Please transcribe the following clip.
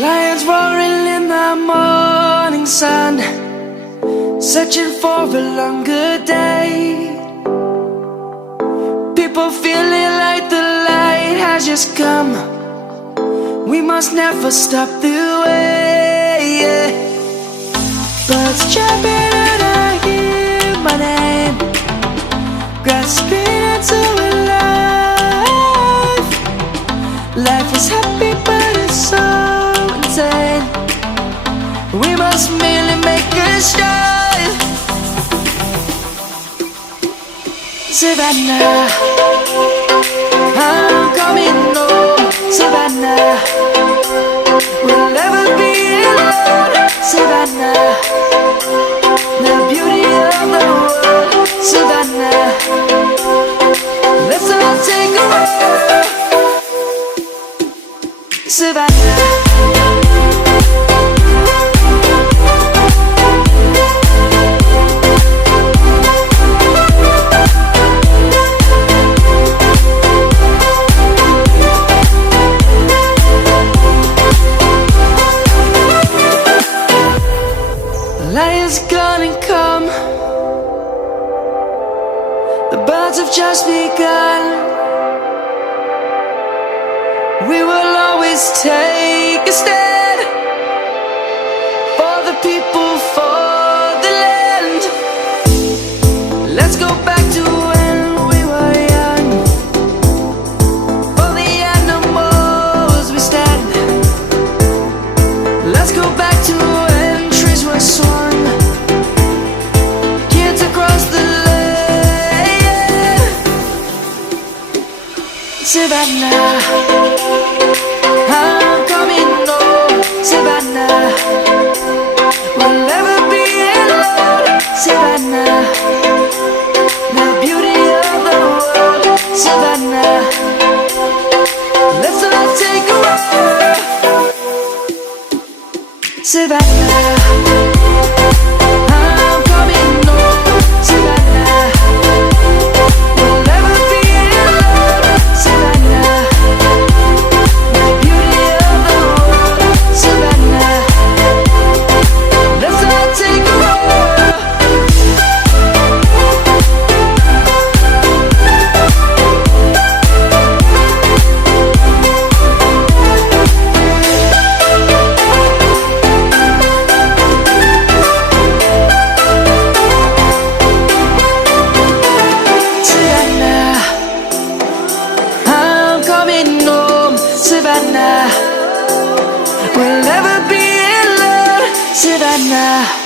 Lions roaring in the morning sun, searching for a longer day. People feeling like the light has just come. We must never stop the way. Birds chirping and I hear my name, grasping into a life. Life is happy but it's so insane. We must merely make a start. Savannah, I'm coming home. Savannah, we'll never be alone. Savannah, the beauty of the world. Savannah, let's all take a walk. Savannah. Lion's gonna come. The birds have just begun. We will always take a stand for the people, for the land. Let's go back to when we were young. For the animals we stand. Let's go back to when trees were swung. Kids across the land. Savannah, I'm coming home. Savannah, we'll never be alone. Savannah, the beauty of the world. Savannah, let's all take a walk. Savannah, I'm coming home. Savannah, we'll never be alone. Savannah, the beauty of the world. Savannah, let's all take a walk. Savannah, I'm coming home. Savannah, we'll never be alone. Savannah.